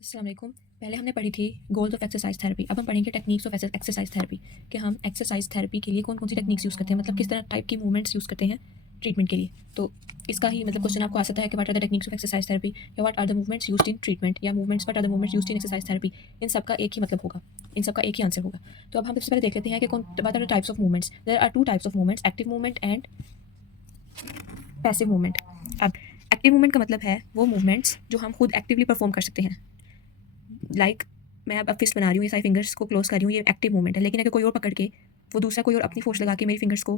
अस्सलाम वालेकुम। पहले हमने पढ़ी थी गोल्स ऑफ एक्सरसाइज थेरेपी। अब हम पढ़ेंगे टेक्निक्स ऑफ एक्सरसाइज थेरेपी कि हम एक्सरसाइज थेरेपी के लिए कौन कौन सी टेक्निक्स यूज़ करते हैं, मतलब किस तरह टाइप की मूवमेंट्स यूज़ करते हैं ट्रीटमेंट के लिए। तो इसका ही मतलब क्वेश्चन आपको आ सकता है कि what are the techniques of exercise therapy या what are the movements used in treatment या movements what are the movements used in exercise therapy. इन सब का एक ही मतलब होगा, इन सब का एक ही आंसर होगा। तो अब हम सबसे पहले देख लेते हैं कि कौन what are the types of movements. There are two types of movements, active movement and passive movement. अब एक्टिव मूवमेंट का मतलब है वो मूवमेंट्स जो हम खुद एक्टिवली परफॉर्म कर सकते हैं। लाइक मैं अब फिस्ट बना रही हूँ, ये सारी फिंगर्स को क्लोज कर रही हूँ, ये एक्टिव मूवमेंट है। लेकिन अगर कोई और पकड़ के वो दूसरा कोई और अपनी फोर्स लगा के मेरी फिंगर्स को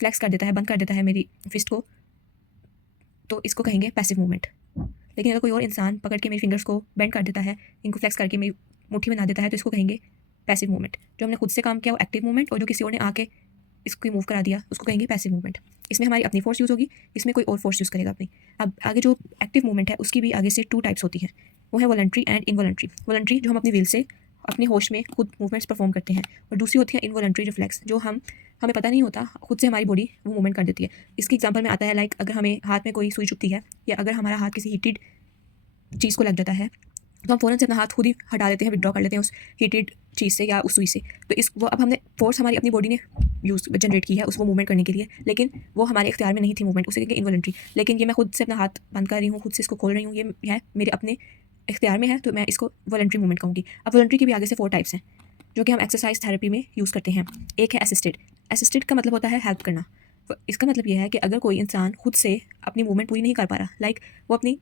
फ्लेक्स कर देता है, बंद कर देता है मेरी फिस्ट को, तो इसको कहेंगे पैसिव मूवमेंट। लेकिन अगर कोई और इंसान पकड़ के मेरी फिंगर्स को बेंड कर देता है, इनको फ्लेक्स करके मेरी मुट्ठी बना देता है, तो इसको कहेंगे पैसिव मूवमेंट। जो हमने खुद से काम किया वो एक्टिव मूवमेंट, और जो किसी और ने आके इसको मूव करा दिया उसको कहेंगे पैसिव मूवमेंट। इसमें हमारी अपनी फोर्स यूज़ होगी, इसमें कोई और फोर्स यूज़ करेगा अपनी। अब आगे जो एक्टिव मूवमेंट है उसकी भी आगे से टू टाइप्स होती हैं, वो है वॉलंटरी एंड इनवॉलंटरी। वॉलंटरी जो हम अपनी विल से अपने होश में खुद मूवमेंट्स परफॉर्म करते हैं, और दूसरी होती है इनवॉलंटरी रिफ्लेक्स, जो हमें पता नहीं होता, खुद से हमारी बॉडी वो मूवमेंट कर देती है। इसकी एग्जांपल में आता है लाइक अगर हमें हाथ में कोई सुई चुभती है या अगर हमारा हाथ किसी हीटेड चीज़ को लग जाता है, तो हम फ़ौरन से अपना हाथ खुद ही हटा देते हैं, विड्रॉ कर लेते हैं उस हीटेड चीज़ से या उस सुई से। तो इस वो अब हमने फोर्स हमारी अपनी बॉडी ने जनरेट की है उसको मूवमेंट करने के लिए, लेकिन वो हमारे इख्तियार में नहीं थी मूवमेंट, उसे कहेंगे इनवॉलंटरी। लेकिन ये मैं खुद से अपना हाथ बंद कर रही हूँ, खुद से इसको खोल रही हूँ, ये है मेरे अपने इख्तियार में है, तो मैं इसको वॉलंटरी मूवमेंट कहूँगी। अब वॉलंटरी के भी आगे से 4 टाइप्स हैं जो कि हम एक्सरसाइज थेरेपी में यूज़ करते हैं। एक है असिस्टेड। असिस्टेड का मतलब होता है हेल्प करना। इसका मतलब ये है कि अगर कोई इंसान खुद से अपनी मूवमेंट पूरी नहीं कर पा रहा, लाइक वो अपनी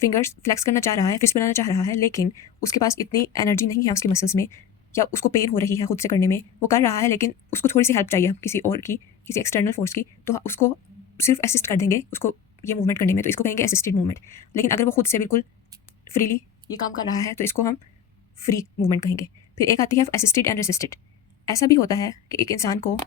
फिंगर्स फ्लेक्स करना चाह रहा है, फिस्ट बनाना चाह रहा है, लेकिन उसके पास इतनी एनर्जी नहीं है उसके मसल्स में, या उसको पेन हो रही है खुद से करने में, वो कर रहा है लेकिन उसको थोड़ी सी हेल्प चाहिए किसी और की, किसी एक्सटर्नल फोर्स की, तो उसको सिर्फ असिस्ट कर देंगे उसको ये मूवमेंट करने में, तो इसको कहेंगे असिस्टेड मूवमेंट। लेकिन अगर वो खुद से बिल्कुल फ्रीली ये काम कर रहा है तो इसको हम फ्री मूवमेंट कहेंगे। फिर एक आती है असिस्टेड एंड रेसिस्टेड। ऐसा भी होता है कि एक इंसान को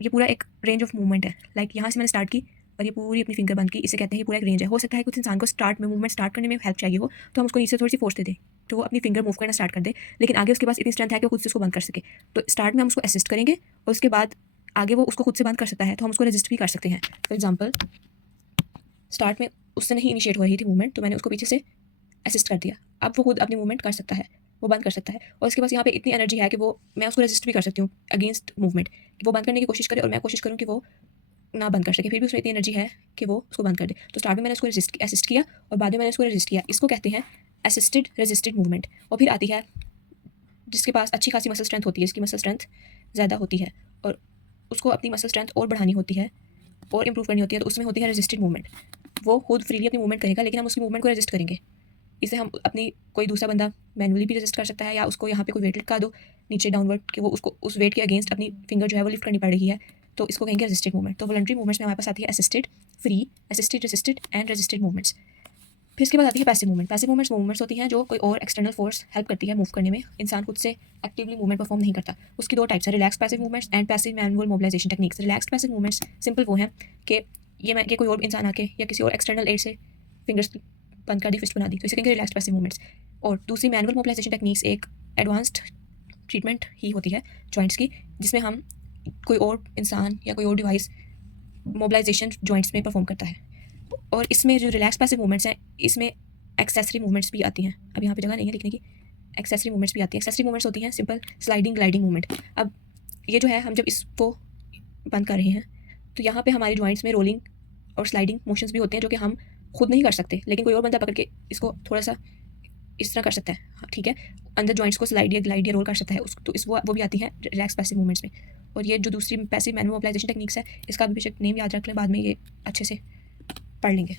ये पूरा एक रेंज ऑफ मूवमेंट है, लाइक यहाँ से मैंने स्टार्ट की और ये पूरी अपनी फिंगर बंद की, इसे कहते हैं ये पूरा एक रेंज है। हो सकता है कुछ इंसान को स्टार्ट में मूवमेंट स्टार्ट करने में हेल्प चाहिए हो, तो हम उसको नीचे थोड़ी सी फोर्स दे दें तो वो अपनी फिंगर मूव करना स्टार्ट कर दे, लेकिन आगे उसके पास इतनी स्ट्रेंथ है कि वो खुद से उसको बंद कर सके। तो स्टार्ट में हम उसको असिस्ट करेंगे और उसके बाद आगे वो उसको खुद से बंद कर सकता है, तो हम उसको रजिस्ट भी कर सकते हैं। फॉर एग्जाम्पल स्टार्ट में उससे नहीं इनिशिएट हो रही थी मूवमेंट, तो मैंने उसको पीछे से असिस्ट कर दिया, अब वो खुद अपनी मूवमेंट कर सकता है, वो बंद कर सकता है, और उसके पास यहाँ पे इतनी एनर्जी है कि वो मैं उसको रेजिस्ट भी कर सकती हूँ अगेंस्ट मूवमेंट, कि वो बंद करने की कोशिश करे और मैं कोशिश करूँ कि वो ना बंद कर सके, फिर भी उसमें इतनी एनर्जी है कि वो उसको बंद कर दे। तो स्टार्ट में मैंने उसको असिस्ट किया और बाद में मैंने उसको रेजिस्ट किया, इसको कहते हैं असिस्टेड रेजिस्टेड मूवमेंट। और फिर आती है जिसके पास अच्छी खासी मसल स्ट्रेंथ होती है, जिसकी मसल स्ट्रेंथ ज़्यादा होती है और उसको अपनी मसल स्ट्रेंथ और बढ़ानी होती है और इंप्रूव करनी होती है, तो उसमें होती है रेजिस्टेड मूवमेंट। वो खुद फ्रीली अपनी मूवमेंट करेगा, लेकिन हम उसकी मूवमेंट को रेजिस्ट करेंगे। इसे हम अपनी कोई दूसरा बंदा मैनुअली भी रेजिस्ट कर सकता है, या उसको यहाँ पे कोई वेट लगा दो नीचे डाउनवर्ड कि वो उसको उस वेट के अगेंस्ट अपनी फिंगर जो है वो लिफ्ट करनी पड़ रही है, तो इसको कहेंगे रेजिस्टेड मूवमेंट। तो वॉलंटरी मूवमेंट्स में हमारे पास आती है assisted, free, assisted, resisted and resisted movements. फिर इसके बाद आती है पैसिव मूवमेंट। पैसिव मूवमेंट्स होती हैं जो कोई और एक्सटर्नल फोर्स हेल्प करती है मूव करने में, इंसान खुद से एक्टिवली मूवमेंट परफॉर्म नहीं करता। उसकी 2 टाइप्स है, relax passive movements and passive manual mobilization techniques. Relax passive movements simple वो हैं कि ये कोई और इंसान आके या किसी और एक्सटर्नल एड से फिंगर्स बंद कर दी, फिस्ट बना दी, तो इसे कहेंगे रिलैक्स पैसिव मूवमेंट्स। और दूसरी मैनुअल मोबिलाइजेशन टेक्निक्स एक एडवांस्ड ट्रीटमेंट ही होती है जॉइंट्स की, जिसमें हम कोई और इंसान या कोई और डिवाइस मोबिलाइजेशन जॉइंट्स में परफॉर्म करता है। और इसमें जो रिलैक्स पैसिव मूवमेंट्स हैं, इसमें एक्सेसरी मूवमेंट्स भी आती हैं। अब यहाँ पे जगह नहीं है लिखने की, एक्सेसरी मूवमेंट्स भी आती हैं। एक्सेसरी मूवमेंट्स होती हैं सिंपल स्लाइडिंग ग्लाइडिंग मूवमेंट। अब ये जो है हम जब इसको बंद कर रहे हैं तो यहाँ पे हमारी जॉइंट्स में रोलिंग और स्लाइडिंग मोशंस भी होते हैं, जो कि हम खुद नहीं कर सकते, लेकिन कोई और बंदा पकड़ के इसको थोड़ा सा इस तरह कर सकता है, हाँ, ठीक है, अंदर जॉइंट्स को स्लाइड या ग्लाइड या रोल कर सकता है उस, तो इस वो भी आती है रिलैक्स पैसिव मूवमेंट्स में। और ये जो दूसरी पैसिव मैनुअल मोबिलाइजेशन टेक्निक्स है, इसका भी बेशक नेम याद रख लें, बाद में ये अच्छे से पढ़ लेंगे।